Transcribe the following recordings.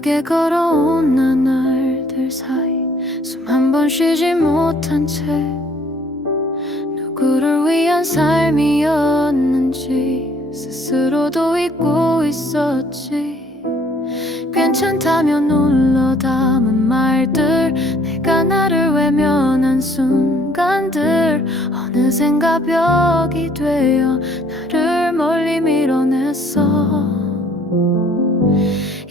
바쁘게 걸어온 나날들 사이 숨 한 번 쉬지 못한 채 누구를 위한 삶이었는지 스스로도 잊고 있었지. 괜찮다며 눌러 담은 말들, 내가 나를 외면한 순간들, 어느샌가 벽이 되어 나를 멀리 밀어냈어.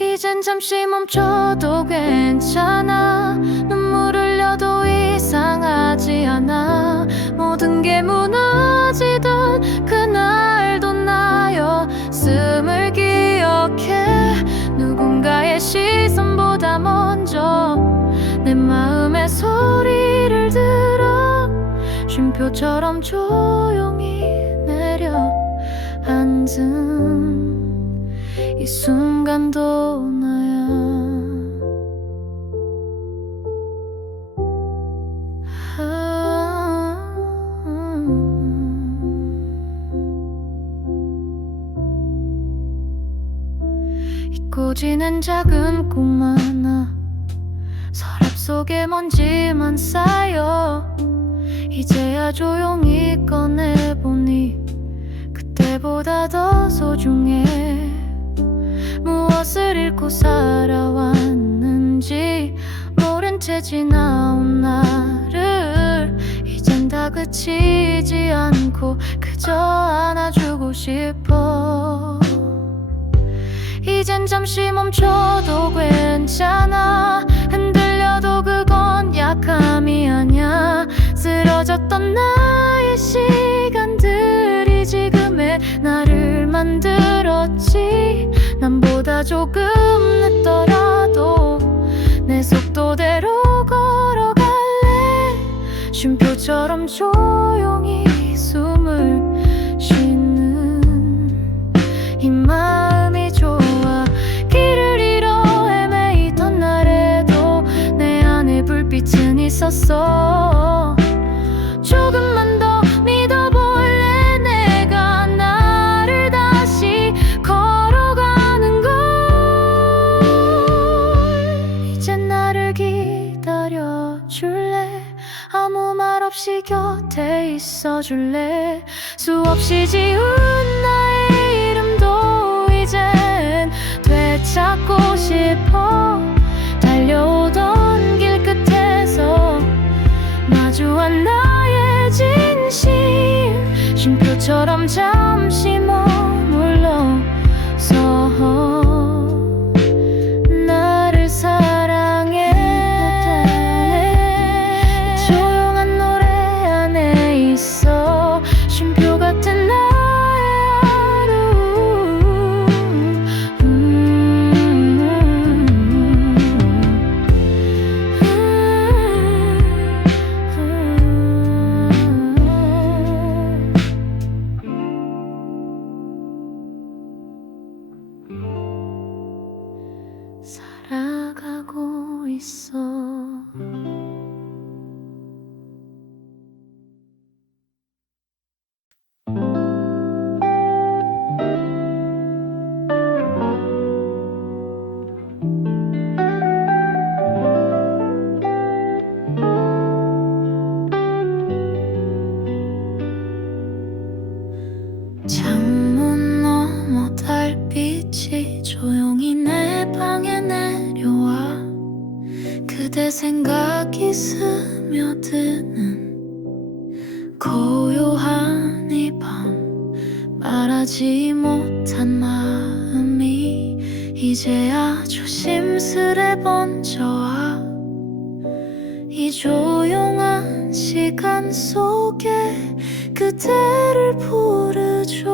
이젠 잠시 멈춰도 괜찮아. 눈물 흘려도 이상하지 않아. 모든 게 무너지던 그날도 나였음을 기억해. 누군가의 시선보다 먼저 내 마음의 소리를 들어 쉼표처럼 조용히 내려앉은 이 순간도 나야. 잊고 지낸 작은 꿈 하나, 서랍 속에 먼지만 쌓여 이제야 조용히 꺼내보니 그때보다 더 소중해. 무엇을 잃고 살아왔는지 모른 채 지나온 나를 이젠 다그치지 않고 그저 안아주고 싶어. 이젠 잠시 멈춰도 괜찮아. 흔들려도 그건 약함이 아냐. 쓰러졌던 나의 시간들이 지금의 나를 만들었지. 남보다 조금 늦더라도 내 속도대로 걸어갈래. 쉼표처럼 조용히 숨을 쉬는 이 마음이 좋아. 길을 잃어 헤매이던 날에도 내 안에 불빛은 있었어. 조금만 더 믿어볼래. 내가 나를 다시 걸어가는 걸. 이젠 나를 기다려줄래. 아무 말 없이 곁에 있어줄래. 수없이 지운 나의 이름도 이젠 되찾고 싶어. 달려오던 길 끝에서 마주한 나의 진심, 쉼표처럼 잠시 머물러서 나를 사랑해. 조용한 노래 안에 있어. 쉼표 같은 나의 하루. 살아가고 있어. 창문 너머 달빛이 조용히 내 방에 내려와. 그대 생각이 스며드는 고요한 이 밤. 말하지 못한 마음이 이제야 조심스레 번져와. 이 조용한 시간 속에 그대를 부르죠.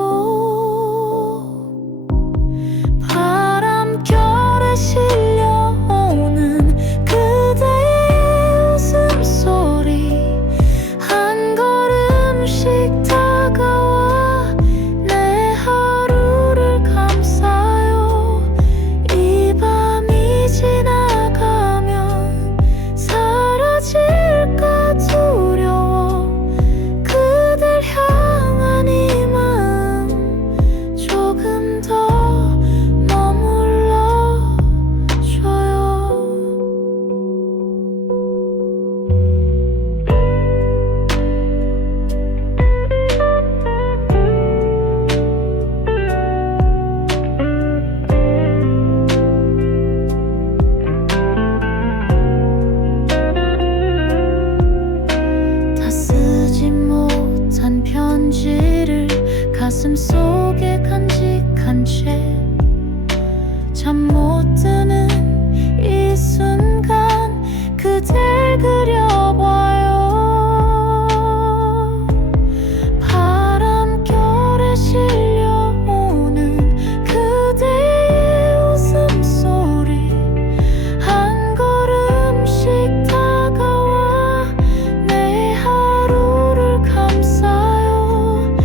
바람결에 실려오는 그대의 웃음소리. 한 걸음씩 다가와 내 하루를 감싸요. 이 밤이 지나가면 사라질까 두려워. 그댈 향한 이 마음 가슴 속에 간직한 채 잠 못 드는 이 순간 그댈 그려봐요. 바람결에 실려오는 그대의 웃음소리 한 걸음씩 다가와 내 하루를 감싸요.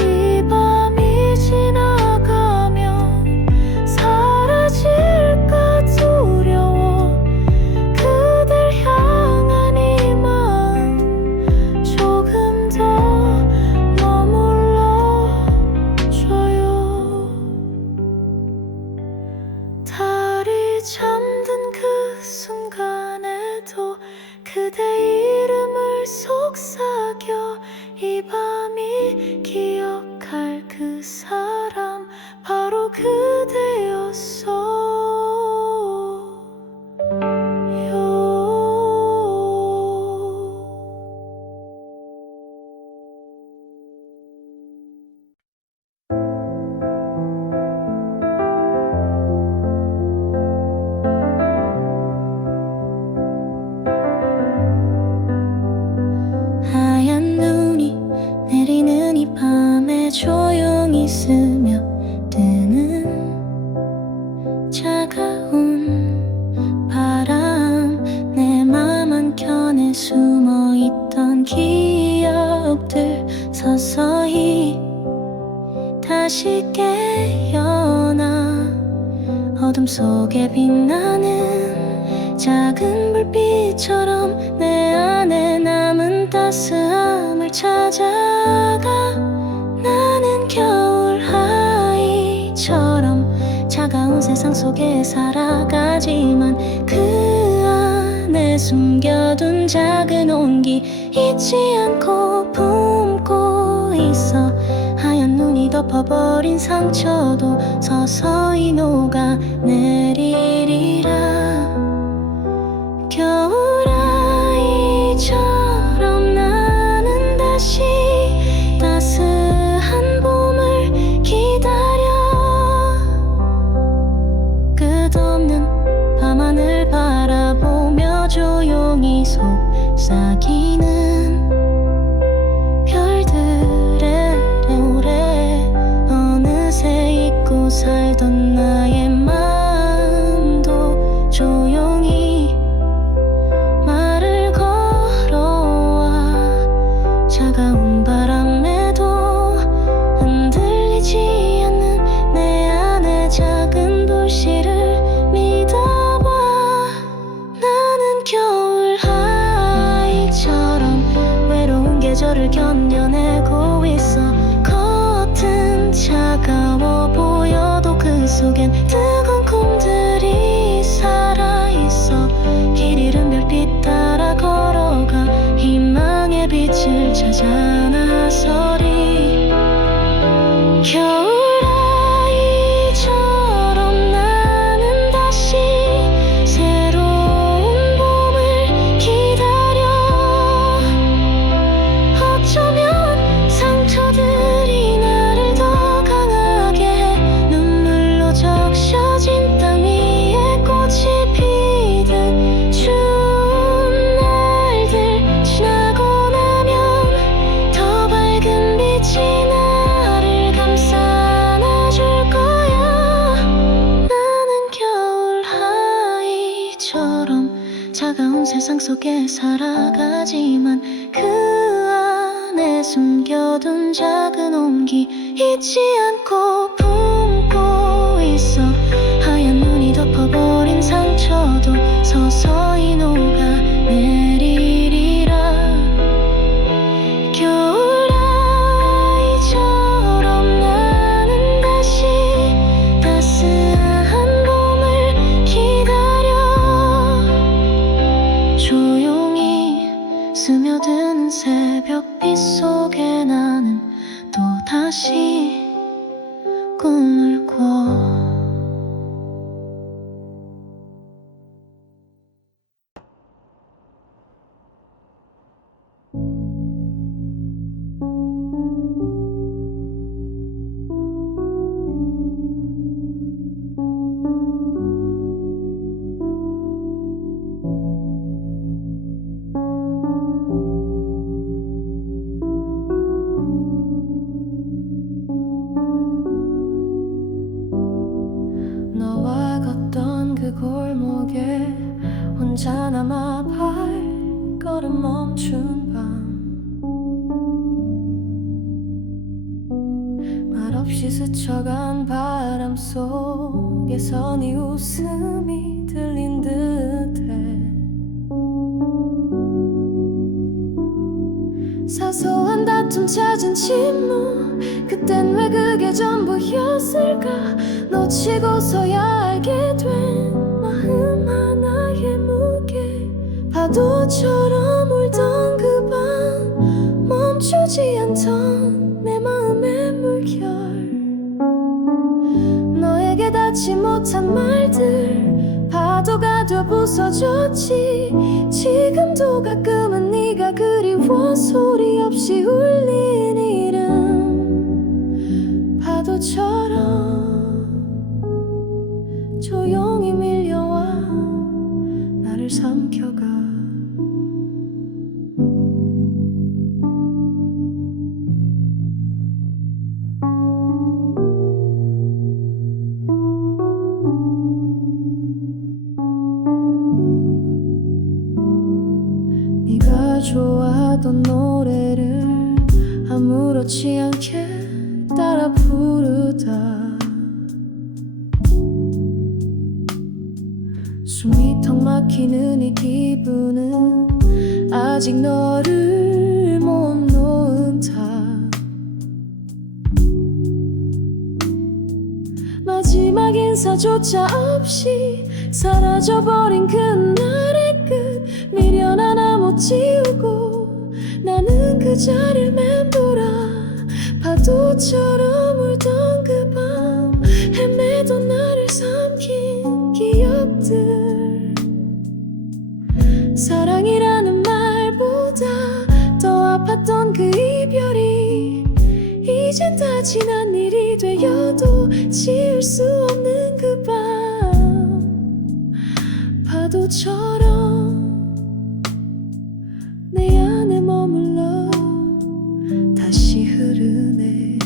이 밤이 지나가면 사라질까 두려워. 그댈 향한 이 마음 조금 더 머물러줘요. 달이 잠든 그 순간에도 그대 이름을 속삭여 이 밤이 기억할 그 사람 바로 그대였어. 하얀 눈이 내리는 이 밤에 조용히 스며드는 차가운 바람 내 맘 한켠에 숨어있던 기억들 서서히 다시 깨어나 어둠 속에 빛나는 작은 불빛처럼 내 안에 남은 따스함을 찾아가. 나는 겨울 아이처럼 차가운 세상 속에 살아가지만 그 안에 숨겨둔 작은 온기 잊지 않고 품고 있어. 하얀 눈이 덮어버린 상처도 서서히 녹아내리리라. 겨울아이처럼 나는 다시 따스한 봄을 기다려. 끝없는 밤하늘 바라보며 조용히 속삭이는 별들의 노래 어느새 잊고 살던 나의 마음도 조용히 말을 걸어와. 차가운 바람에도 흔들리지 않는 내 안의 작은 불씨를 믿어봐. 나는 겨울 아이처럼 외로운 계절을 견뎌내고 있어. 겉은 차가워 보여도 그 속엔 뜨거운 꿈들이 살아있어. 길 잃은 별빛 따라 걸어가 희망의 빛을 찾아 나서리. 겨울아이처럼 나는 다시 새로운 봄을 기다려. 어쩌면 상처들이 나를 더 강하게 해. 눈물로 적셔진 땅 위에 꽃이 피든 추운 날들 지나고 나면 더 밝은 빛이 나를 감싸 안아줄 거야. 나는 겨울 아이처럼 차가운 세상 속에 살아가지만 그 안에 숨겨둔 작은 온기 잊지 않고 품고 있어. 하얀 눈이 덮어버린 상처도 서서히 녹아내리리라. 겨울아이처럼 나는 다시 따스한 봄을 기다려. 조용히 스며드는 새벽빛 속에 나는 또다시 혼자 남아 발걸음 멈춘 밤 말없이 스쳐간 바람 속에서 네 웃음이 들린 듯해 사소한 다툼 찾은 침묵 그땐 왜 그게 전부였을까 놓치고서야 알게 된 마음 하나의 무게 파도처럼 울던 그 밤 멈추지 않던 내 마음의 물결 너에게 닿지 못한 말들 파도가 돼 부서졌지 지금도 가끔은 네가 그리워 소리 없이 울린 이름 파도처럼 조용히 밀려와 나를 삼켜가 네가 좋아하던 노래를 아무렇지 않게 따라 부르다 숨이 턱 막히는 이 기분은 아직 너를 못 놓은 탓 마지막 인사조차 없이 사라져버린 그날의 끝 미련한 아못 지우고 나는 그 자리를 맴돌아 파도처럼 울던 그 밤 헤매던 나를 삼킨 기억들 사랑이라는 말보다 더 아팠던 그 이별이 이젠 다 지난 일이 되어도 지울 수 없는 그 밤 파도처럼 내 안에 머물러 다시 흐르네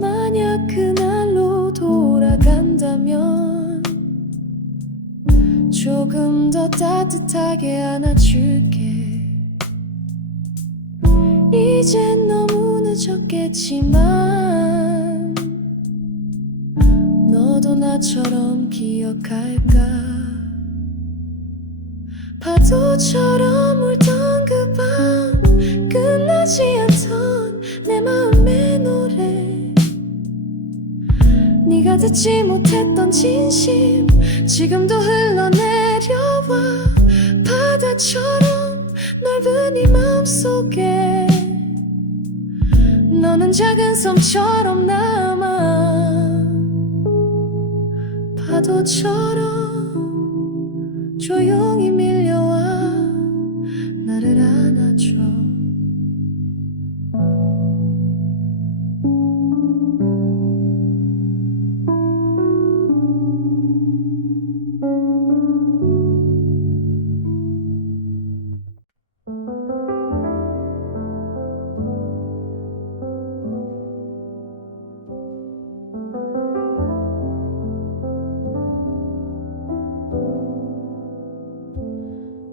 만약 그날로 돌아간다면 조금 더 따뜻하게 안아줄게 이젠 너무 늦었겠지만 너도 나처럼 기억할까 파도처럼 울던 그 밤 끝나지 않던 내 마음의 노래 네가 듣지 못했던 진심 지금도 흘러내려와 바다처럼 넓은 이 마음속에 너는 작은 섬처럼 남아 파도처럼 조용히 밀려와 나를 안아줘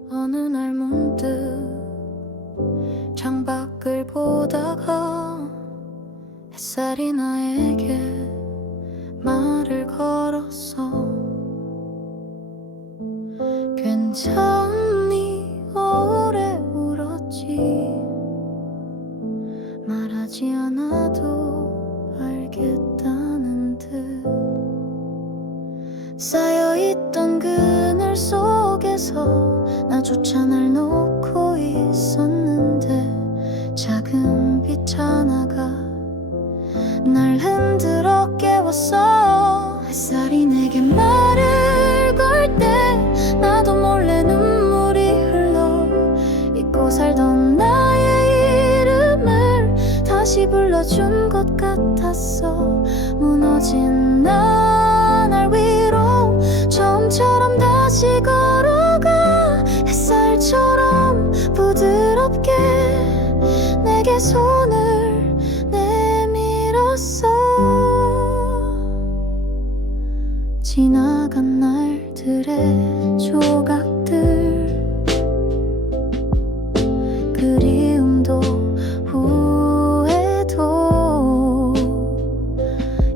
어느 날 문득 창밖을 보다가 햇살이 나에게 말을 걸었어 괜찮니 오래 울었지 말하지 않아도 알겠다는 듯 쌓여있던 그늘 속에서 나조차 날 놓고 있었는데 작은 빛 하나가 날 흔들어 깨웠어 햇살이 내게 말을 걸 때 나도 몰래 눈물이 흘러 잊고 살던 나의 이름을 다시 불러준 것 같았어 무너진 날 위로 처음처럼 다시 걸어가 햇살처럼 부드럽게 내게 손을 내밀었어 지나간 날들의 조각들, 그리움도 후회도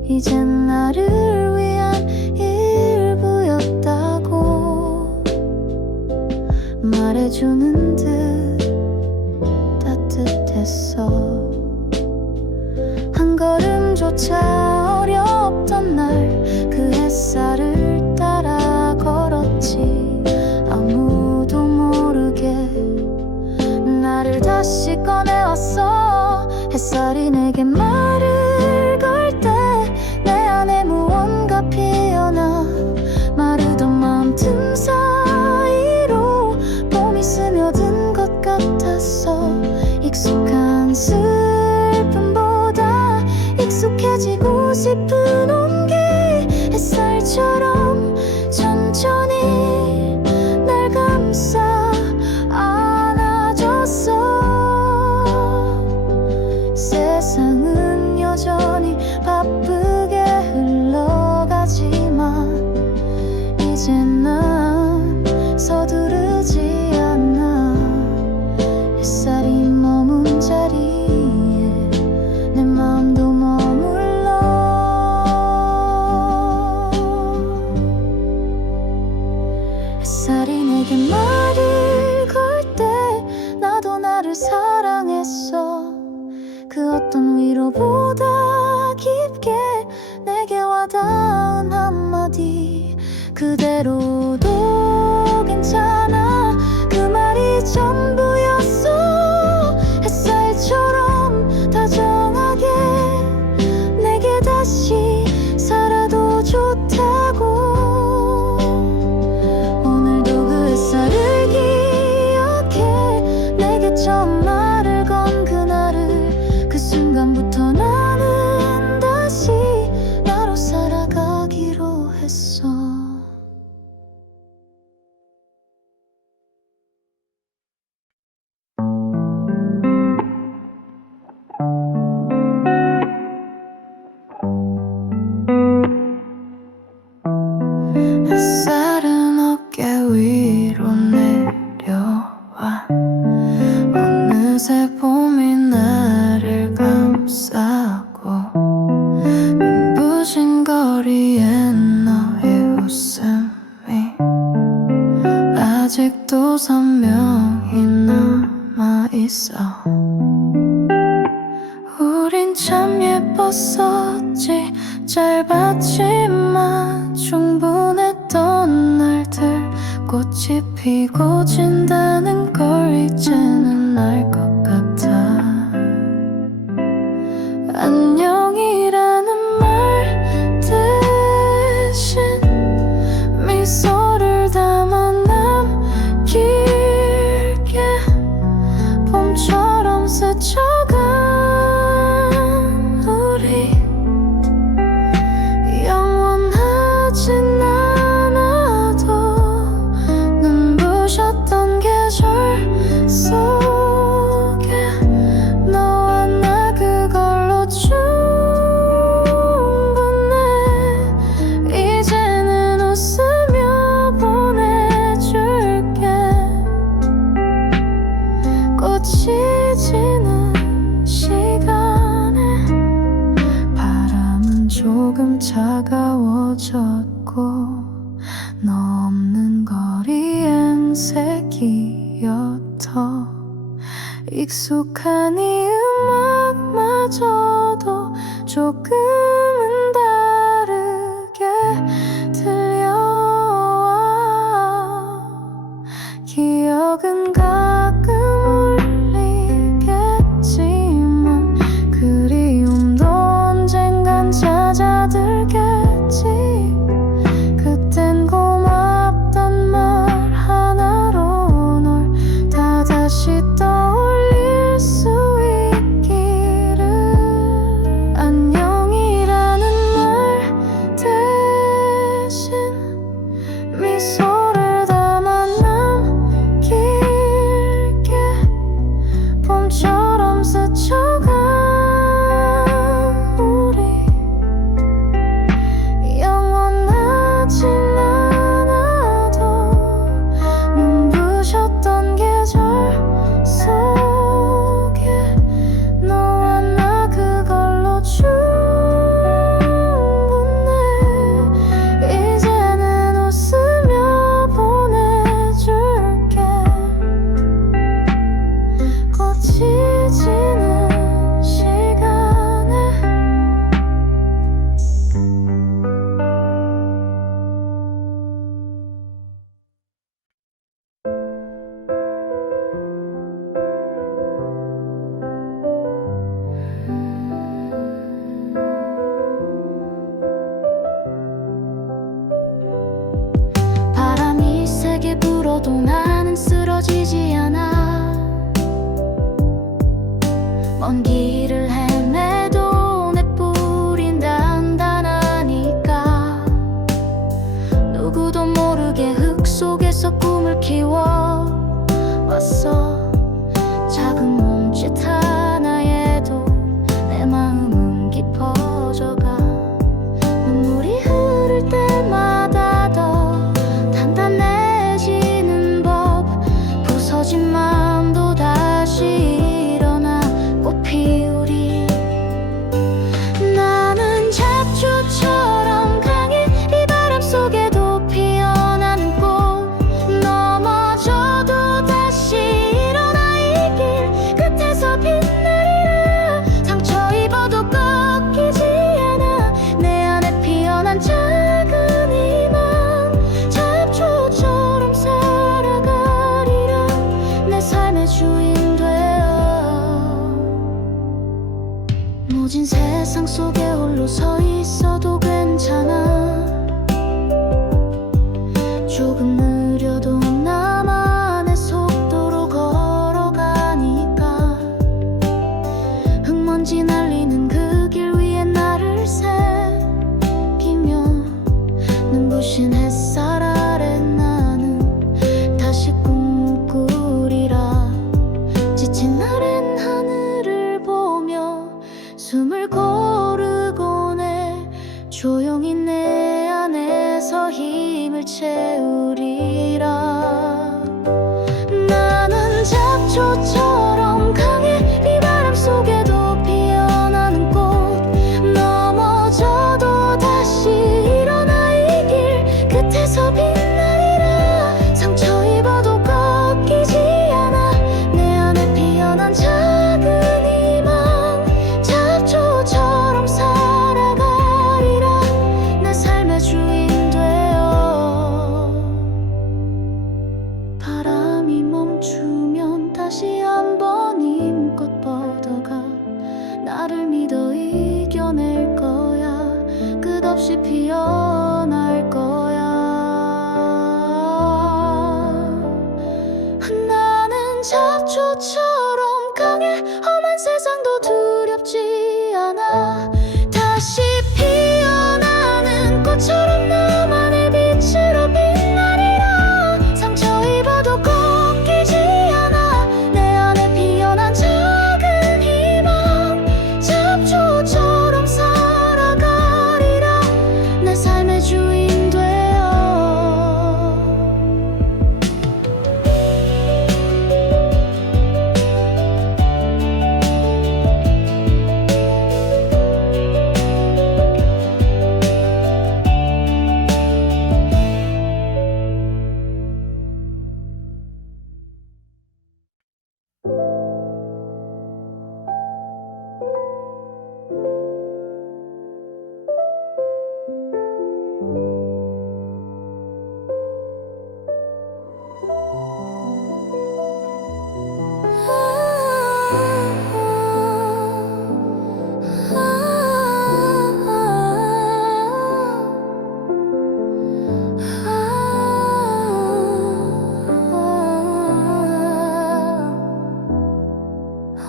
이젠 나를 위한 일부였다고 말해주는 듯 따뜻했어. 한 걸음조차 어렵던 날 그 햇살을 따라 걸었지. 아무도 모르게 나를 다시 꺼내왔어. 햇살이 내게 말을 걸 때 내 안에 무언가 피어나. 마르던 마음 틈 사이로 봄이 스며든 것 같았어. 익숙한 슬픔보다 익숙해지고 싶은 온기, 햇살처럼 천천히 날 감싸 안아줬어. 세상은 여전히 바쁘게 흘러가지만 이젠 난 서두르지 않아. 햇살이 머문 자리에 내 마음도 머물러. 햇살이 내게 말을 걸 때 나도 나를 사랑했어. 그 어떤 위로보다 깊게 내게 와닿은 한마디, 그대로도 괜찮아. 그 말이 전부였어. 햇살처럼 다정하게 내게 다시 살아도 좋다고. 오늘도 그 햇살을 기억해. 내게 처음 말을 건 그날을. 그 순간부터 나는 다시 나로 살아가기로 했어. 햇살은 어깨 위로 내려와. 어느새 봄이 나를 감싸고. 눈부신 거리엔 너의 웃음이 아직도 선명히 남아있어. 우린 참 예뻤었지. 짧았지만 충분했던 날들. 꽃이 피고 진다는 걸 이제는 알 것 같아. 안녕이라는 말 대신 미소를 담아 남길게. 봄처럼 스쳐간 우리 영원하진 않아도 눈부셨던 계절 속에 너와 나 그걸로 충분해. 이제는 웃으며 보내줄게. 꽃이 지는 시간에 바람은 조금 차가워졌고. 너 없는 거리엔 색이었더. 익숙한 이 음악마저도 조금은 다르게 들려와. 기억은 가끔 울리겠지만 그리움도 언젠간 찾아들겠지. 그땐 고맙단 말 하나로 널 다 다시 떠올릴 수 넘어져도 나는 쓰러지지 않아. 먼 길을 헤매도 내 뿌린 단단하니까. 누구도 모르게 흙 속에서 꿈을 키워왔어. 작은 몸짓 하나에도 내 마음은 깊어져가. 눈물이 흐를 때마다 더 단단해지는 법. 부서진 마음도 다시 일어나 꽃 피우리. 나는 잡초처럼 강해 이 바람 속에도 피어나는 꽃. 넘어져도 다시 일어나 이 길 끝에서 빛나리라. 상처 입어도 꺾이지 않아 내 안에 피어난 작은 희망. 잡초처럼 살아가리라. 내 삶의 주인 되어. 모진 세상 속에 홀로 서 있어도 괜찮아. 조금 느려도 나만의 속도로 걸어가니까. 흙먼지 날리는 그 길 위에 나를 새기며 눈부신 햇살 아래 나는 다시 꿈꾸리라. 지친 날엔 하늘을 보며 숨을 고르곤 해. 조용히 내 안에서 힘을 채우리라. 나는 잡초처럼 강해 이 바람 속에도 피어나는 꽃. 넘어져도 다시 일어나 이 길 끝에서 빛나리라. 상처 입어도 꺾이지 않아 내 안에 피어난 작은 희망. 잡초처럼 살아가리라. 내 삶의 주인 되어. 바람이 멈추면 다시 한번 힘껏 뻗어가. 나를 믿어 이겨낼 거야. 끝없이 피어날 거야. 나는 잡초처럼 강해 험한 세상도 두렵지 않아. 다시 피어나는 꽃처럼 나만의 빛으로 빛나리라. 상처 입어도 꺾이지 않아 내 안에 피어난 작은 희망. 잡초처럼 살아가리라. 내 삶의 주인 되어.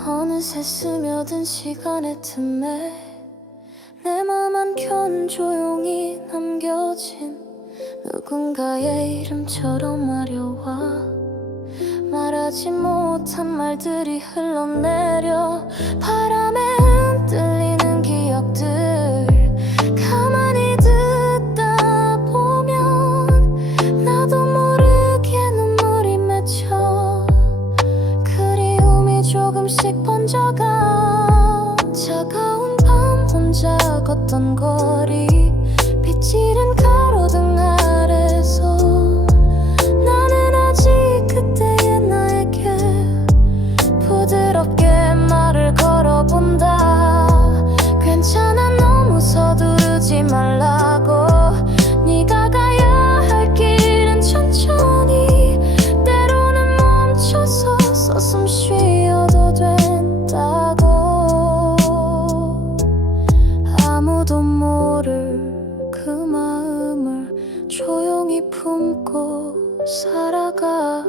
어느새 스며든 시간의 틈에 내 맘 한켠 조용히 남겨진 누군가의 이름처럼 마려와. 말하지 못한 말들이 흘러내려 바람에 흔들리는 기억들. 가만히 듣다 보면 나도 모르게 눈물이 맺혀. 그리움이 조금씩 번져가. 차가운 밤 혼자 걷던 거리. 빛이른 가로등 아래서 나는 아직 그때의 나에게 부드럽게 말을 걸어본다. 괜찮아 너무 서두르지 말라고. 네가 가야 할 길은 천천히. 때로는 멈춰서 숨 쉬어도 된다고. 아무도 모를 그 마음을 조용히 품고 살아가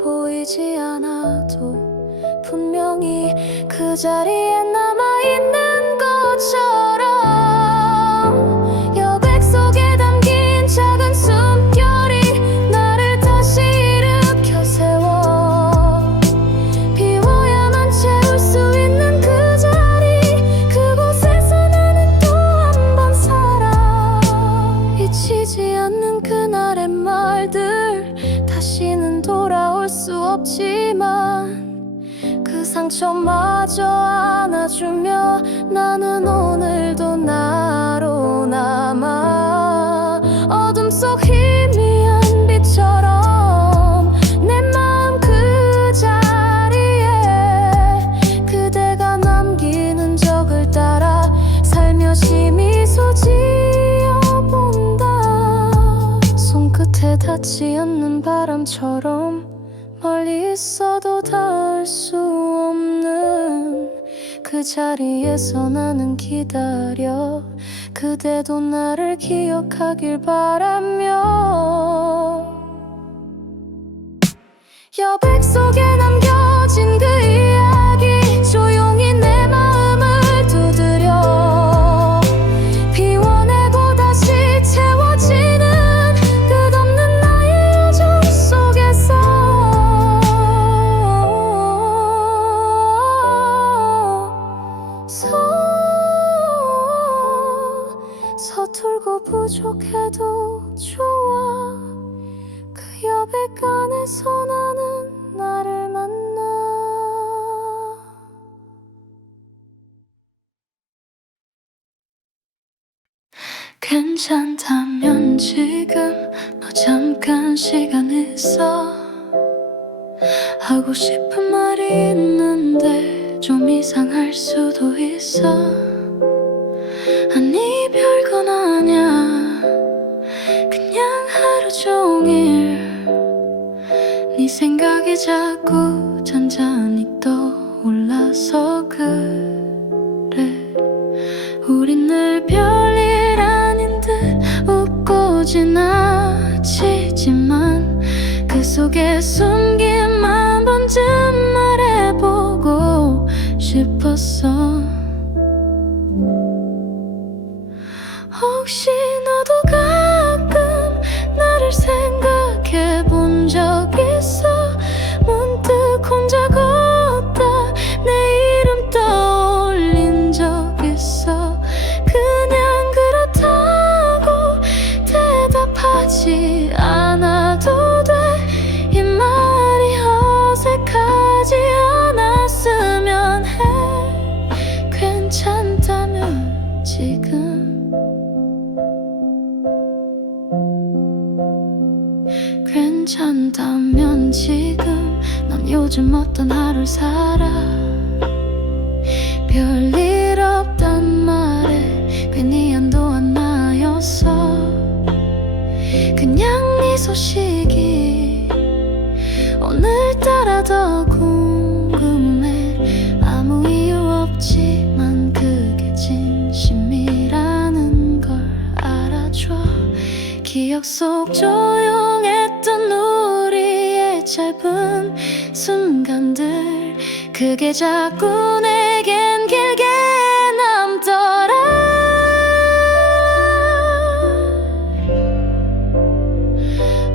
보이지 않아도 분명히 그 자리에 남아있는 것처럼 여백 속에 담긴 작은 숨결이 나를 다시 일으켜 세워 비워야만 채울 수 있는 그 자리 그곳에서 나는 또 한 번 살아 잊히지 않는 그날의 말들 다시는 돌아올 수 없지만 그 상처마저 안아주며 나는 오늘도 나로 남아 어둠 속 희미한 빛처럼 내 마음 그 자리에 그대가 남긴 흔적을 따라 살며시 미소 지어본다 손끝에 닿지 않는 바람처럼 멀리 있어도 닿을 수 없는 그 자리에서 나는 기다려 그대도 나를 기억하길 바라며 여백 속에 남겨진 그 이야기 조용히 내 마음을 두드려 비워내고 다시 채워지는 끝없는 나의 여정 속에서 서툴고 부족해도 좋아 그 여백 안에서 나는 나를 만나 괜찮다면 지금 너 잠깐 시간 있어 하고 싶은 말이 있는데 좀 이상할 수도 있어 아니 별건 아냐 그냥 하루 종일 네 생각이 자꾸 잔잔히 떠올라서 그래 우린 늘 별일 아닌 듯 웃고 지나치지만 그 속에 숨긴 맘 번쯤 말해보고 싶었어 혹시 너도 가끔 나를 생각해 본 적 있어 문득 혼자 걷다 내 이름 떠올린 적 있어 그냥 그렇다고 대답하지 않아도 돼 이 말이 어색하지 않았으면 해 괜찮다면 지금 괜찮다면 지금 넌 요즘 어떤 하루를 살아 별일 없단 말에 괜히 안도한 나였어 그냥 네 소식이 오늘따라 더 궁금해 아무 이유 없지만 그게 진심이라는 걸 알아줘 기억 속 조용했던 우리의 짧은 순간들 그게 자꾸 내겐 길게 남더라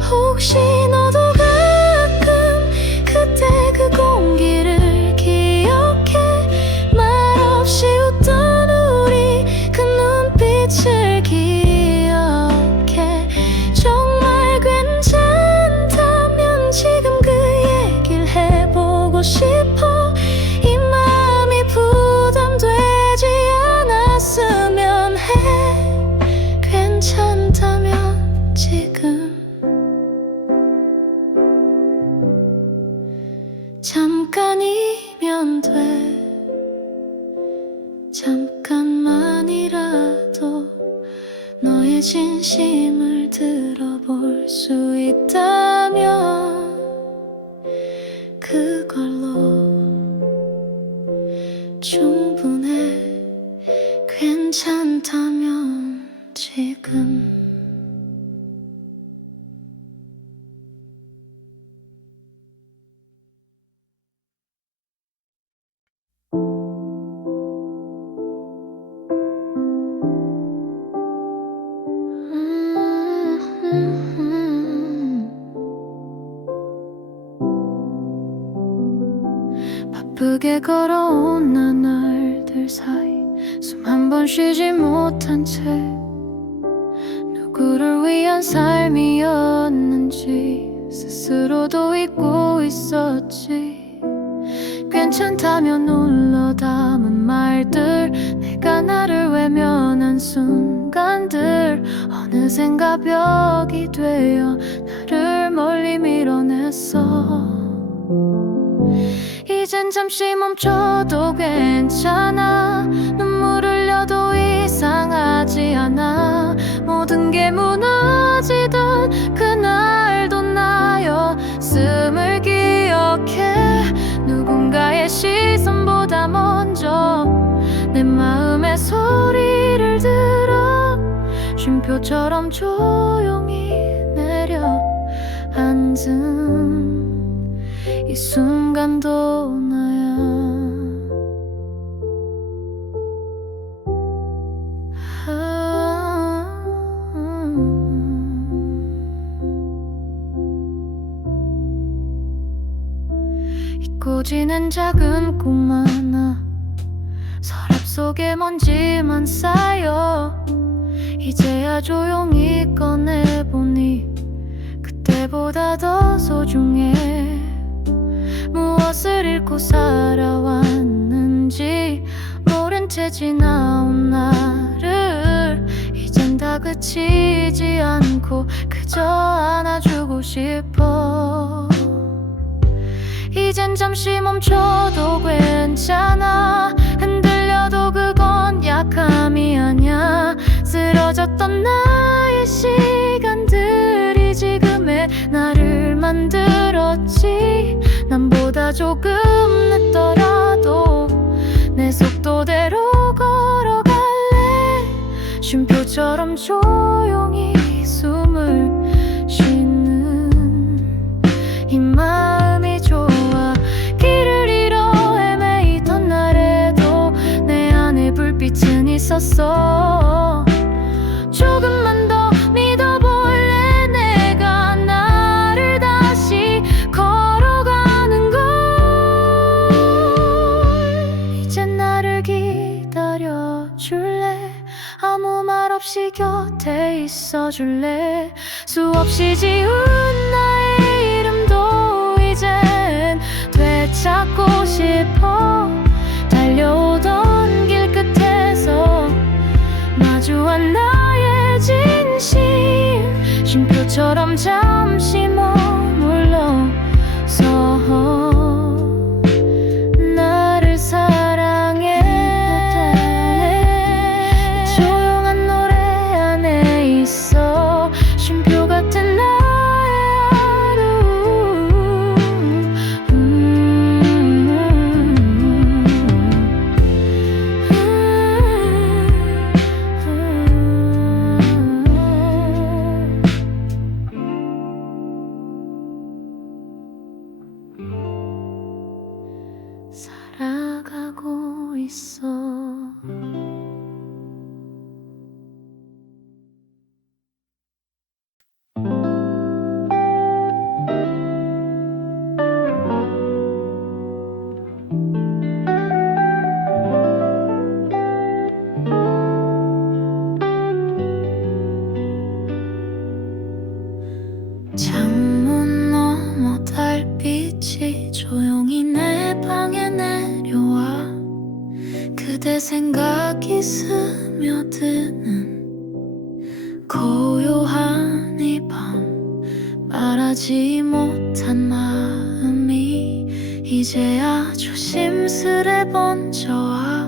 혹시 너도 가끔 그때 그 공기를 기억해 말없이 웃던 우리 그 눈빛을 기억해 정말 괜찮다면 지금 그 얘기를 해보고 싶어 이 마음이 부담되지 않았으면 해 괜찮다면 지금 잠깐이면 돼 잠깐만이라도 너의 진심을 들어볼 수 있다면 그걸로 충분해 괜찮다면 지금 바쁘게 걸어온 나날들 사이 숨 한 번 쉬지 못한 채 누구를 위한 삶이었는지 스스로도 잊고 있었지. 괜찮다며 눌러 담은 말들, 내가 나를 외면한 순간들, 어느샌가 벽이 되어 나를 멀리 밀어냈어. 이젠 잠시 멈춰도 괜찮아. 눈물 흘려도 이상하지 않아. 모든 게 무너지던 그날도 나였음을 기억해. 누군가의 시선보다 먼저 내 마음의 소리를 들어 쉼표처럼 조용히 내려앉은 이 순간도 나야. 잊고 지는 작은 꿈 하나, 서랍 속에 먼지만 쌓여 이제야 조용히 꺼내보니 그때보다 더 소중해. 무엇을 잃고 살아왔는지 모른 채 지나온 나를 이젠 다 그치지 않고 그저 안아주고 싶어. 이젠 잠시 멈춰도 괜찮아. 흔들려도 그건 약함이 아냐. 쓰러졌던 나의 시간들이 지금의 나를 만들었지. 남보다 조금 늦더라도 내 속도대로 걸어갈래. 쉼표처럼 조용히 숨을 쉬는 이 마음이 좋아. 길을 잃어 헤매이던 날에도 내 안에 불빛은 있었어. 조금만 더 믿어볼래. 내가 나를 다시 걸어가는 걸. 이제 나를 기다려줄래. 아무 말 없이 곁에 있어줄래. 수없이 지운 나의 이름도 이젠 되찾고 싶어. 달려오던 길 끝에서 마주한 나의 진심, 쉼표처럼 잠시 머물러서 나를 사랑해. 이 조용한 노래 안에 있어 쉼표 같은 나의 하루. 살아가고 있어. 창문 너머 달빛이 조용히 내 방에 내려와. 그대 생각이 스며드는 고요한 이 밤. 말하지 못한 마음이 이제야 조심스레 번져와.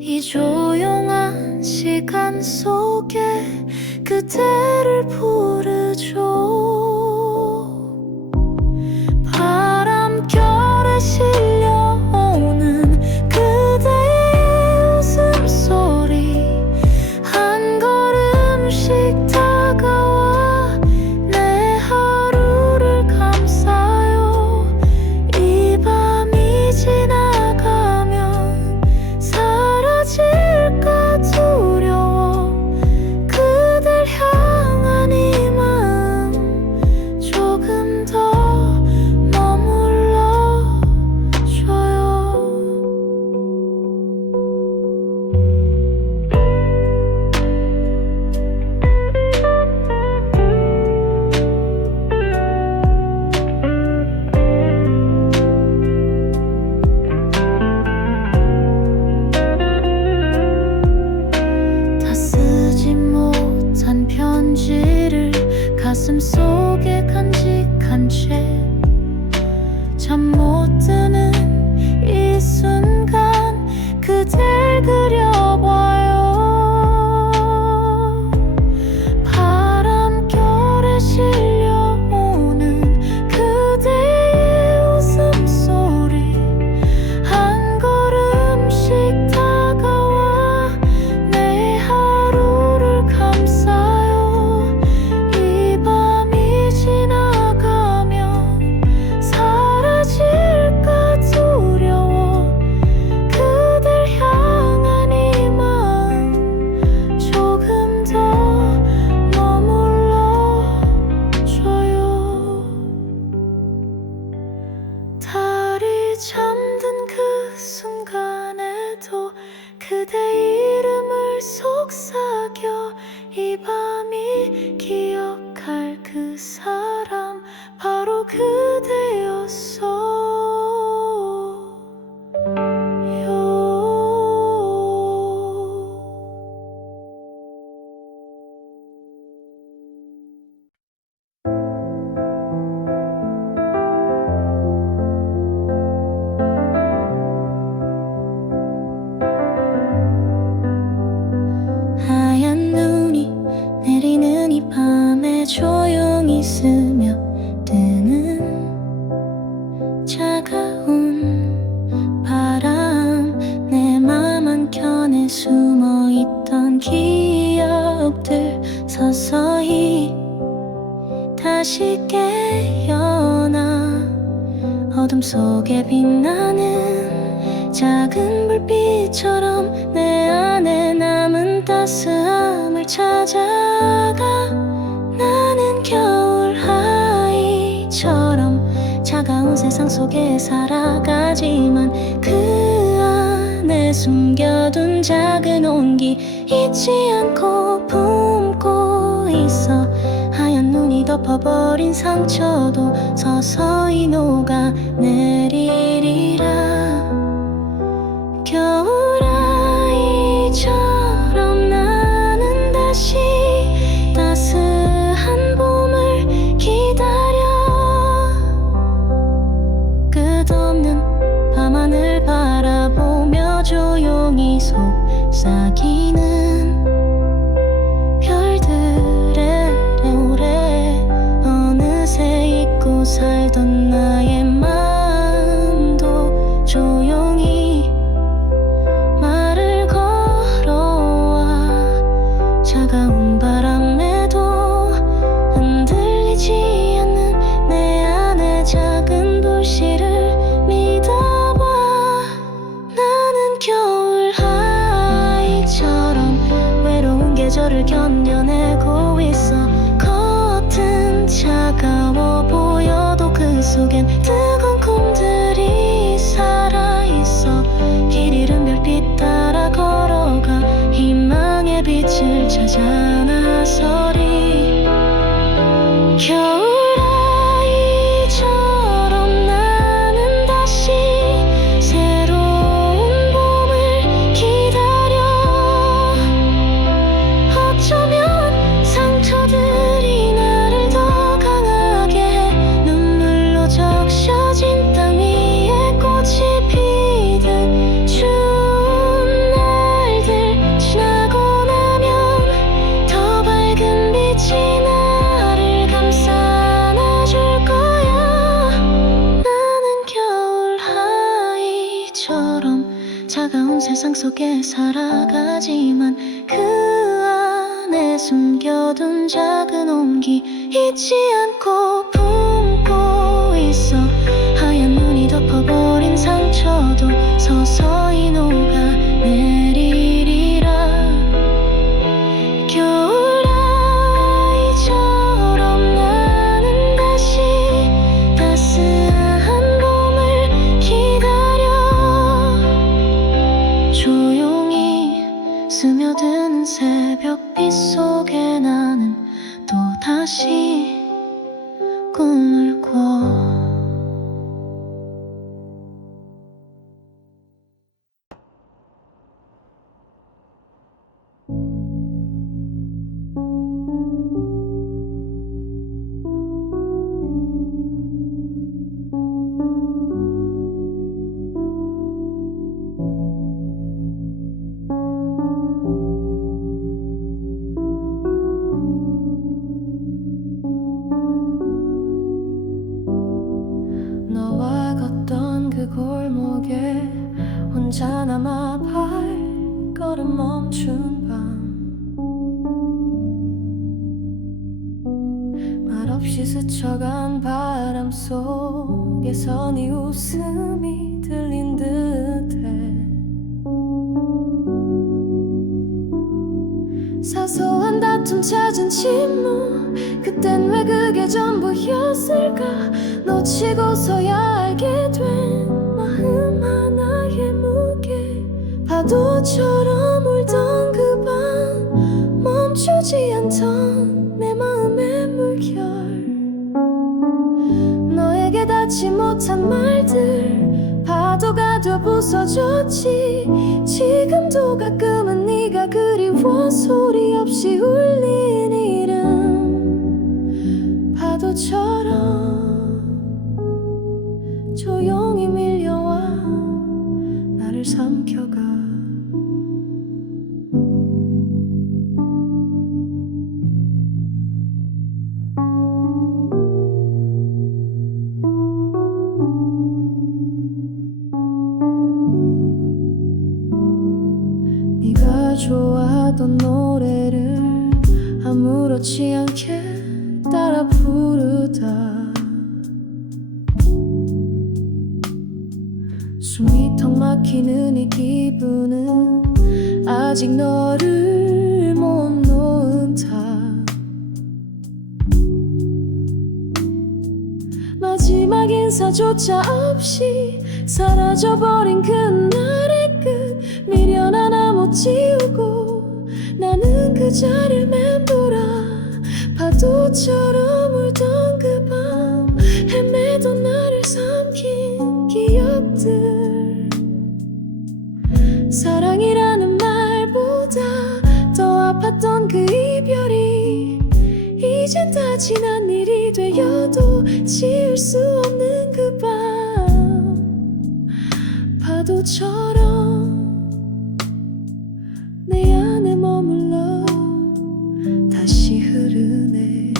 이 조용한 시간 속에 그대를 부르죠. 바람결에 실려오는 그대의 웃음소리. 한 걸음씩 다가와 내 하루를 감싸요. 이 밤이 지나가면 사라질까 두려워. 그댈 향한 가슴 속에 간직한 채 잠 못 드는 이 순간 그댈 그려봐요. 바람결에 실려오는 그대의 웃음소리 한 걸음씩 다가와 내 하루를 감싸요. 이 밤이 지나가면 사라질까 두려워. 그댈 향한 이 마음 조금 더 머물러줘요. 달이 잠든 그 순간에도 그대 이름을 속삭여 이 밤이 기억할 그 사람 바로 그대였어요. 하얀 눈이 내리는 이 밤에 조용히 스며드는 차가운 바람 내 맘 한켠에 숨어있던 기억들 서서히 다시 깨어나 어둠 속에 빛나는 작은 불빛처럼 내 안에 남은 따스함을 찾아가. 나는 겨울 아이처럼 차가운 세상 속에 살아가지만 그 안에 숨겨둔 작은 온기 잊지 않고 품고 있어. 하얀 눈이 덮어버린 상처도 서서히 녹아내리리라. 겨울아이처럼 나는 다시 따스한 봄을 기다려. 끝없는 밤하늘 바라보며 조용히 속삭이는 별들의 노래 어느새 잊고 살던 나의 마음도 조용히 말을 걸어와. 차가운 바람에도 흔들리지 않는 내 안의 작은 불씨를 믿어봐. 나는 겨울 아이처럼 외로운 계절을 견뎌내고 있어. 겉은 차가워 보여도 그 속엔 뜨거운 꿈들이 살아있어. 길 잃은 별빛 따라 걸어가 희망의 빛을 찾아 나서리. 겨울아이처럼 나는 다시 새로운 봄을 기다려. 어쩌면 상처들이 나를 더 강하게 해. 눈물로 적셔진 땅 위에 꽃이 피듯 추운 날들 지나고 나면 더 밝은 빛이 나를 감싸 안아줄 거야. 나는 겨울 아이처럼 차가운 세상 속에 살아가지만 그 안에 숨겨둔 작은 온기 잊지 않고 품고 있어. 하얀 눈이 덮어버린 상처도 서서히 녹아내리리라. 겨울아이처럼 나는 다시 따스한 봄을 기다려. 조용히 스며드는 새벽빛 속에 나는 또다시 꿈을 꿔. 감옥에 혼자 남아 발걸음 멈춘 밤 말없이 스쳐간 바람 속에서 네 웃음이 들린 듯해 사소한 다툼 찾은 침묵 그땐 왜 그게 전부였을까 놓치고서야 알게 된 마음 하나의 무게 파도처럼 울던 그 밤 멈추지 않던 내 마음의 물결 너에게 닿지 못한 말들 파도가 돼 부서졌지 지금도 가끔은 네가 그리워 소리 없이 울린 이름 파도처럼 조용히 밀려와 나를 삼켜가 네가 좋아하던 노래를 아무렇지 않게 따라 부르다 숨이 턱 막히는 이 기분은 아직 너를 못 놓은 탓 마지막 인사조차 없이 사라져버린 그날의 끝 미련한 못 지우고 나는 그 자리를 맴돌아 파도처럼 울던 그 밤 헤매던 나를 삼킨 기억들 사랑이라는 말보다 더 아팠던 그 이별이 이젠 다 지난 일이 되어도 지울 수 없는 그 밤 파도처럼 내 안에 머물러 다시 흐르네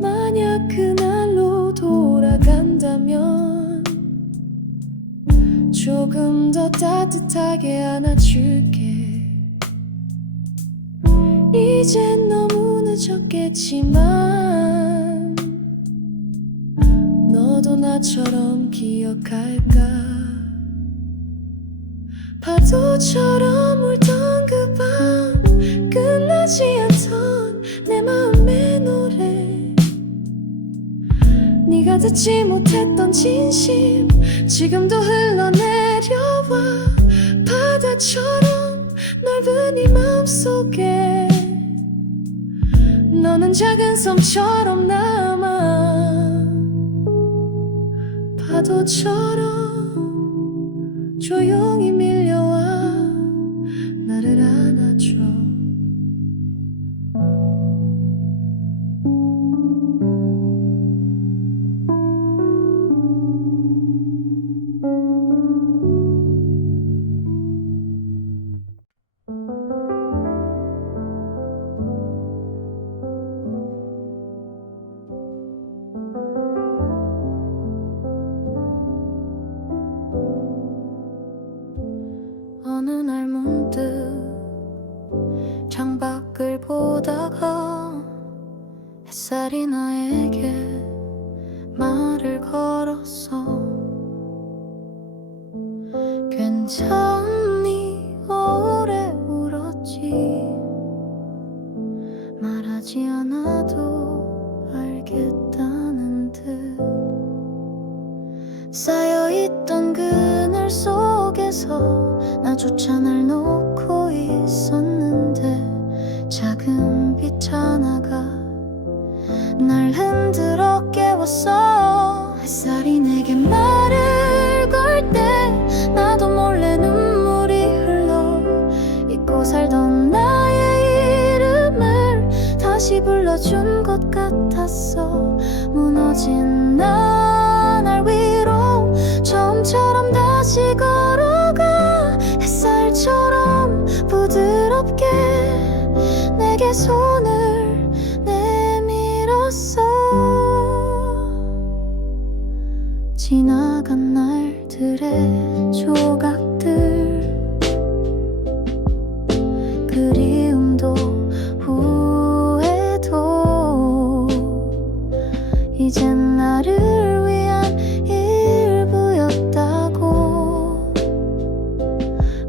만약 그날로 돌아간다면 조금 더 따뜻하게 안아줄게 이젠 너무 늦었겠지만 너도 나처럼 기억할까 파도처럼 울던 그 밤 끝나지 않던 내 마음의 노래 네가 듣지 못했던 진심 지금도 흘러내려와 바다처럼 넓은 이 마음속에 너는 작은 섬처럼 남아 파도처럼 조용히 밀려와 나를 안아줘 어느 날 문득 창밖을 보다가 햇살이 나에게 말을 걸었어 괜찮니 오래 울었지 말하지 않아도 알겠다는 듯 쌓여있던 그늘 속에서 나조차 날 놓고 있었는데 작은 빛 하나가 날 흔들어 깨웠어 햇살이 내게 말을 걸 때 나도 몰래 눈물이 흘러 잊고 살던 나의 이름을 다시 불러준 것 같았어 무너진 날 위로 처음처럼 다시 걸어가 햇살처럼 부드럽게 내게 손을 내밀었어 지나간 날들의 조각들 그리움도 후회도 이젠 나를 위한 일부였다고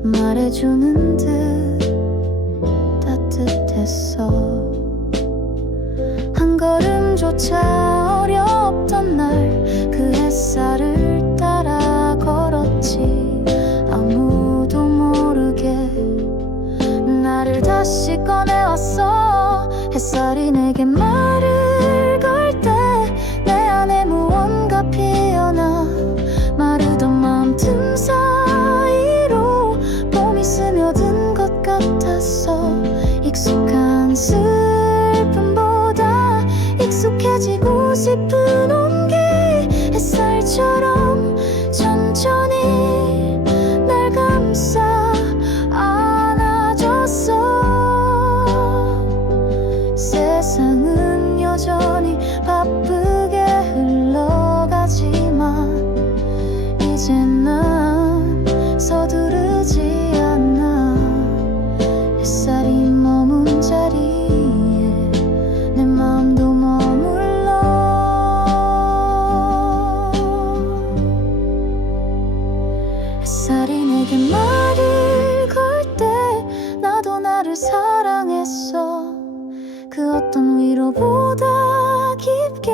말해주는 듯 따뜻했어. 한 걸음조차 어렵던 날 그 햇살을 따라 걸었지. 아무도 모르게 나를 다시 꺼내왔어. 햇살이 내게 말을 걸 때 내 안에 무언가 피어나. 마르던 마음 틈 사이로 봄이 스며든 것 같았어. 익숙한 슬픔보다 익숙해지고 싶은 온기 햇살처럼 천천히 날 감싸 안아줬어. 세상은 여전히 바쁘게 흘러가지만 이젠 난 서두르지 않아. 햇살이 머문 자리에 내 마음도 머물러. 햇살이 내게 말을 걸 때 나도 나를 사랑했어. 그 어떤 위로보다 깊게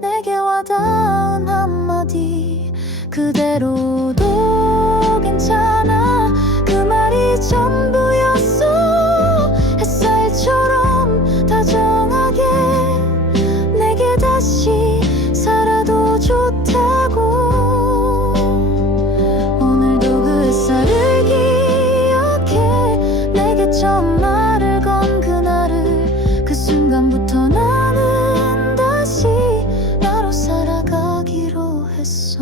내게 와닿은 한마디. 그대로도 괜찮아. 그 말이 전부였어. 햇살처럼 다정하게 내게 다시 살아도 좋다고. 오늘도 그 햇살을 기억해. 내게 처음 말을 건 그날을. 그 순간부터 나는 다시 나로 살아가기로 했어.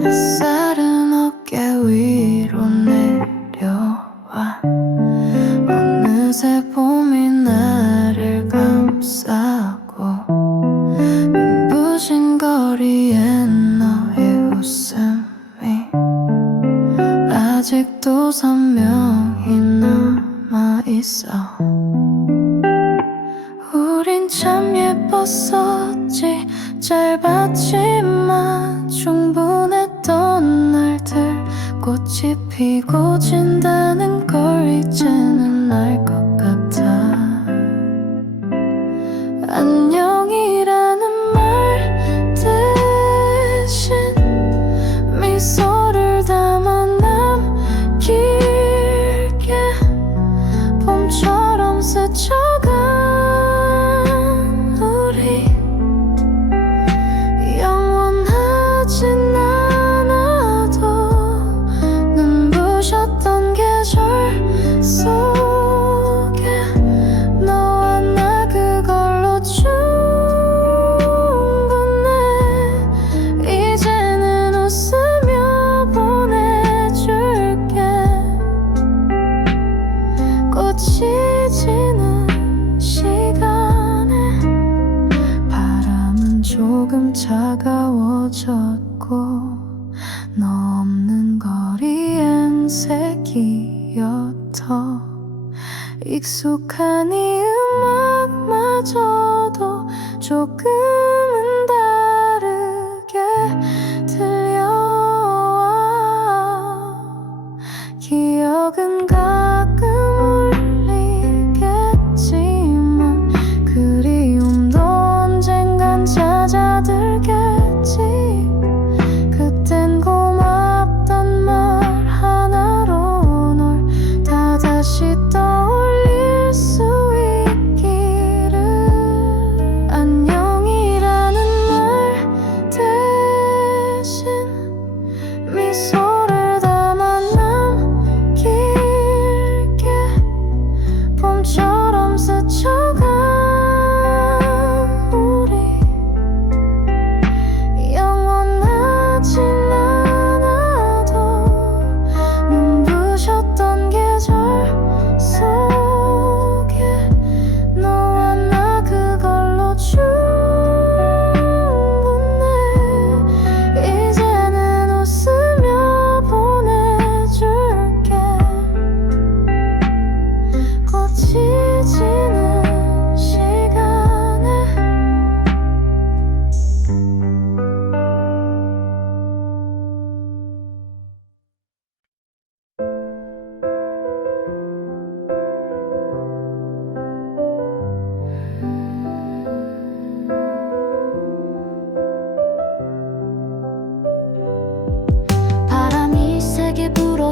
햇살은 어깨 위로 내려와. 어느새 봄이 나를 감싸고. 눈부신 거리에 너의 웃음이 아직도 선명히 남아있어. 우린 참 예뻤었지. 짧았지만 충분했던 날들. 꽃이 피고 진다는 걸 이제는 알 것 같아. 안녕이라는 말 대신 미소를 담아 남길게. 봄처럼 스쳐간 우리 영원하진 않아도 눈부셨던 계절 속에 너와 나 그걸로 충분해. 이제는 웃으며 보내줄게. 꽃이 지는 시간에 바람은 조금 차가워졌고. 너 없는 거리엔 색이었더. 익숙한 이 음악마저도 조금은 다르게 들려와. 기억은 가끔 울리겠지만 그리움도 언젠간 찾아들겠지. 그땐 고맙단 말 하나로 널 다 다시 떠올릴 수 있기를. 안녕이라는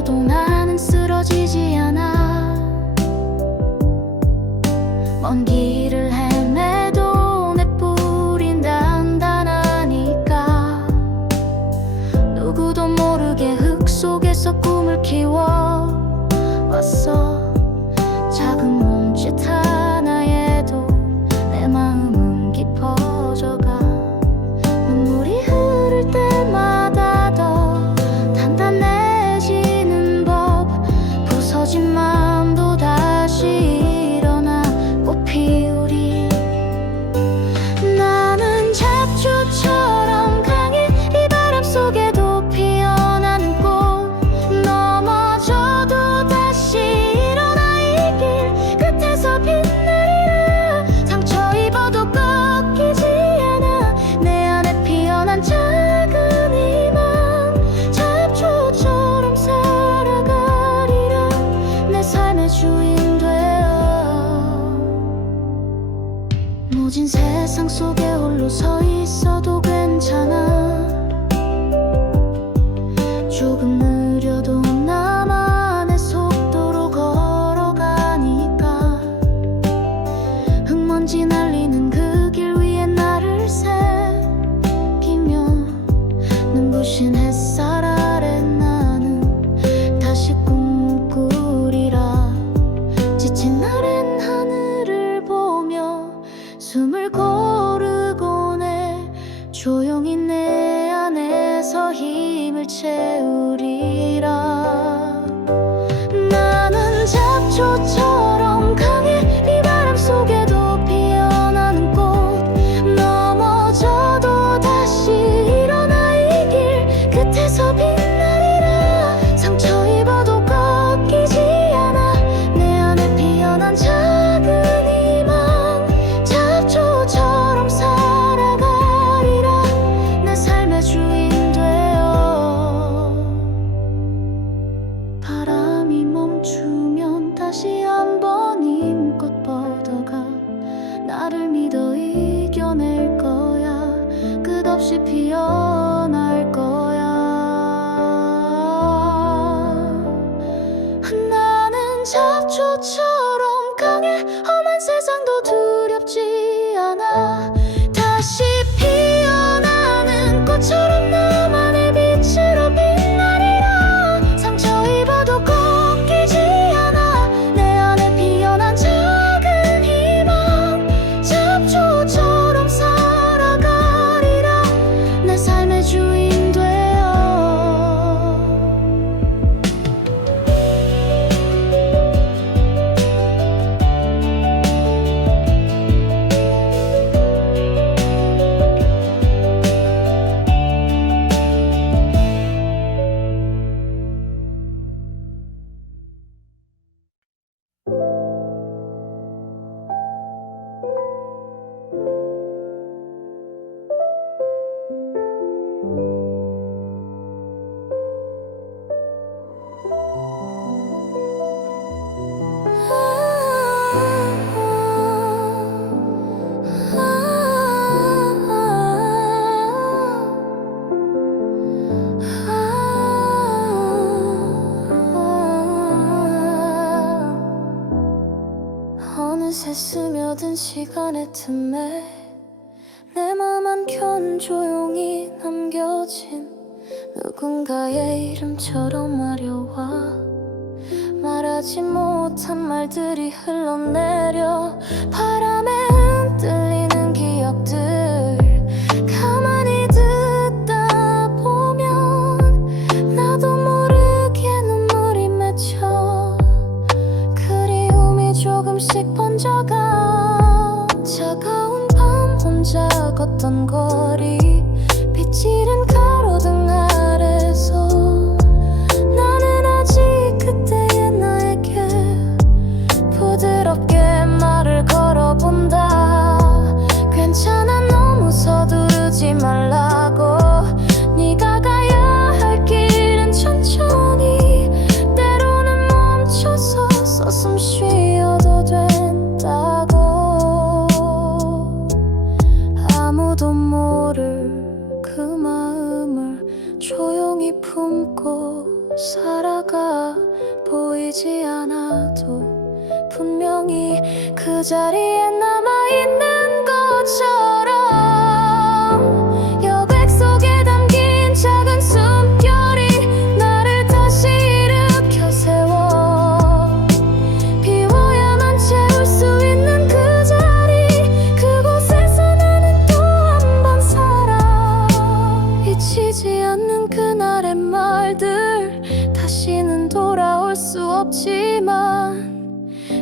밀어도 나는 쓰러지지 않아. 먼 길을 헤매도 내 뿌린 단단하니까. 누구도 모르게 흙 속에서 꿈을 키워왔어. 작은 몸짓 하나에도 내 마음은 깊어져가. 눈물이 흐를 때마다 더 단단해지는 법. 부서진 마음도 다시 일어나 꽃 피우리. 나는 잡초처럼 강해. 이 바람 속에도 피어나는 꽃. 넘어져도 다시 일어나 이 길 끝에서 빛나리라. 상처 입어도 꺾이지 않아. 내 안에 피어난 작은 희망. 잡초처럼 살아가리라. 내 삶의 주인 되어. 모진 세상 속에 홀로 서 있어도 괜찮아. 조금 느려도 나만의 속도로 걸어가니까. 흙먼지 날리는 그 길 위에 나를 새기며. 눈부신 햇살 아래 나는 다시 꿈꾸리라. 지친 날엔 하늘을 보며 숨을 고르곤 해. 조용히 내 안에서 힘을 채우리라. 나는 잡초처럼 강해. 이 바람 속에도 피어나는 꽃. 넘어져도 다시 일어나 이 길 끝에서 빛나리라. 상처 입어도 꺾이지 않아. 내 안에 피어난 작은 희망. 잡초처럼 살아가리라. 내 삶의 주인 되어. 바람이 멈추면 다시 한번 힘껏 뻗어가. 나를 믿어 이겨낼 거야. 끝없이 피어날 거야. 나는 잡초처럼 강해. 험한 세상도 두렵지 않아. 다시 피어나는 꽃처럼 나만의 빛으로 빛나리라. 상처 입어도 꺾이지 않아. 내 안에 피어난 작은 희망. 잡초처럼 살아가리라. 내 삶의 주인 되어. 어느새 스며든 시간의 틈에 내 맘 한켠 조용히 남겨진 누군가의 이름처럼 마려와. 말하지 못한 말들이 흘러내려 바람에 흔들리는 기억들. 가만히 듣다 보면 나도 모르게 눈물이 맺혀. 그리움이 조금씩 번져가. 차가운 밤 혼자 걷던 거리. 빗질은 가로등 아래서 나는 아직 그때의 나에게 부드럽게 말을 걸어본다. 괜찮아 너무 서두르지 말라고. 네가 가야 할 길은 천천히. 때로는 멈춰서 숨 쉬어도 된다고. 아무도 모르는 조용히 그 자리에 남아있는 것처럼 여백 속에 담긴 작은 숨결이 나를 다시 일으켜 세워 비워야만 채울 수 있는 그 자리 그곳에서 나는 또 한 번 살아 잊히지 않는 그날의 말들 다시는 돌아올 수 없지만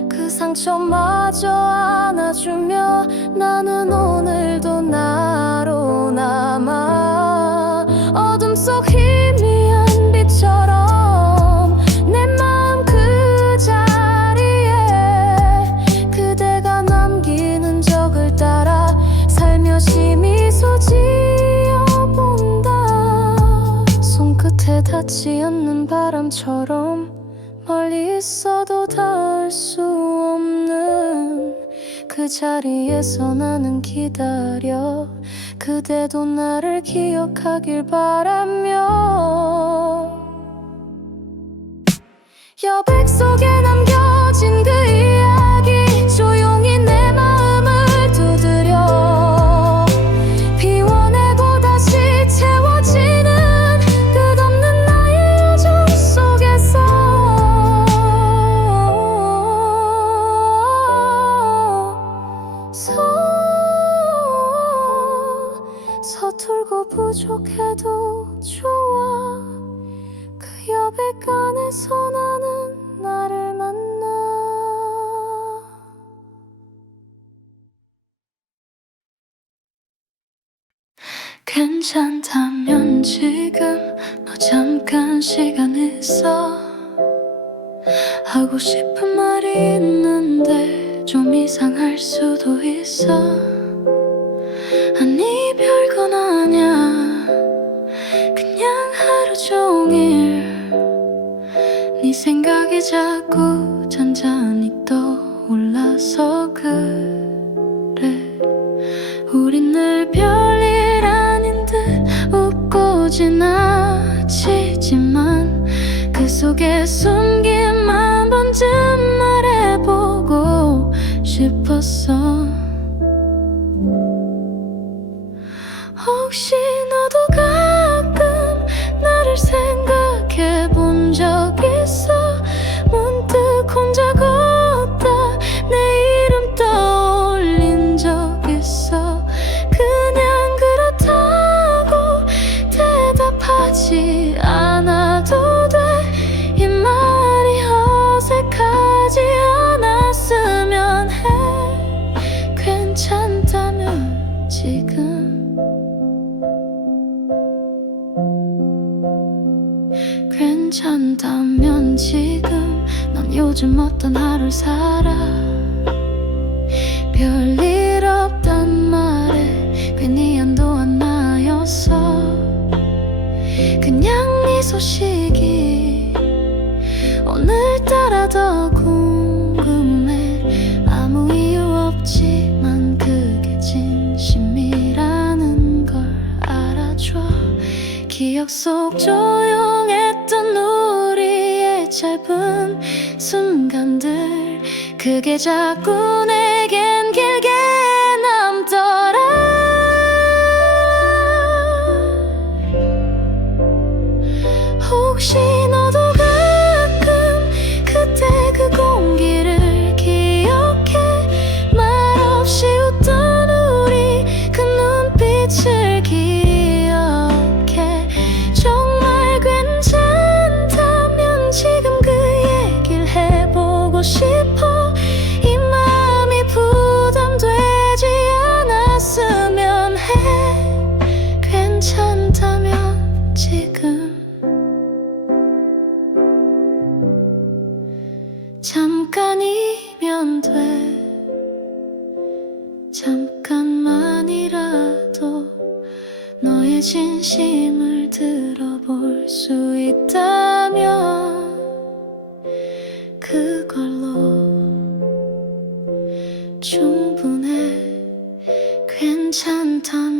그 상처마저 안아주며 나는 오늘도 나로 남아 어둠 속 희미한 빛처럼 내 마음 그 자리에 그대가 남긴 흔적을 따라 살며시 미소 지어본다 손끝에 닿지 않는 바람처럼 멀리 있어도 닿을 수 없는 그 자리에서 나는 기다려 그대도 나를 기억하길 바라며 여백 속에 남겨진 그 이야기 조용히 내 마음을 두드려 비워내고 다시 채워지는 끝없는 나의 여정 속에서 서툴고 부족해도 좋아 그 여백 안에서 나는 나를 만나 괜찮다면 지금 너 잠깐 시간 있어 하고 싶은 말이 있는데 좀 이상할 수도 있어 아니 별건 아냐 그냥 하루 종일 네 생각이 자꾸 잔잔히 떠올라서 그래 우린 늘 별일 아닌 듯 웃고 지나치지만 그 속에 숨긴 맘 번쯤 말해보고 싶었어 혹시 너도 가끔 나를 생각해 본 적 있어 문득 혼자 걷다 내 이름 떠올린 적 있어 그냥 그렇다고 대답하지 않아도 돼 이 말이 어색하지 않았으면 해 괜찮다면 지금 괜찮다면 지금 넌 요즘 어떤 하루를 살아 별일 없단 말에 괜히 안도한 나였어 그냥 네 소식이 오늘따라 더 궁금해 아무 이유 없지만 그게 진심이라는 걸 알아줘 기억 속 조용했던 우리의 짧은 순간들 그게 자꾸 내겐 길게 남더라 혹시 너도 가끔 그때 그 공기를 기억해 말없이 웃던 우리 그 눈빛을 기억해 정말 괜찮다면 지금 그 얘기를 해보고 싶어 이 마음이 부담되지 않았으면 해 괜찮다면 지금 잠깐이면 돼 잠깐만이라도 너의 진심을 들어볼 수 있다면 그걸로 충분해 괜찮다면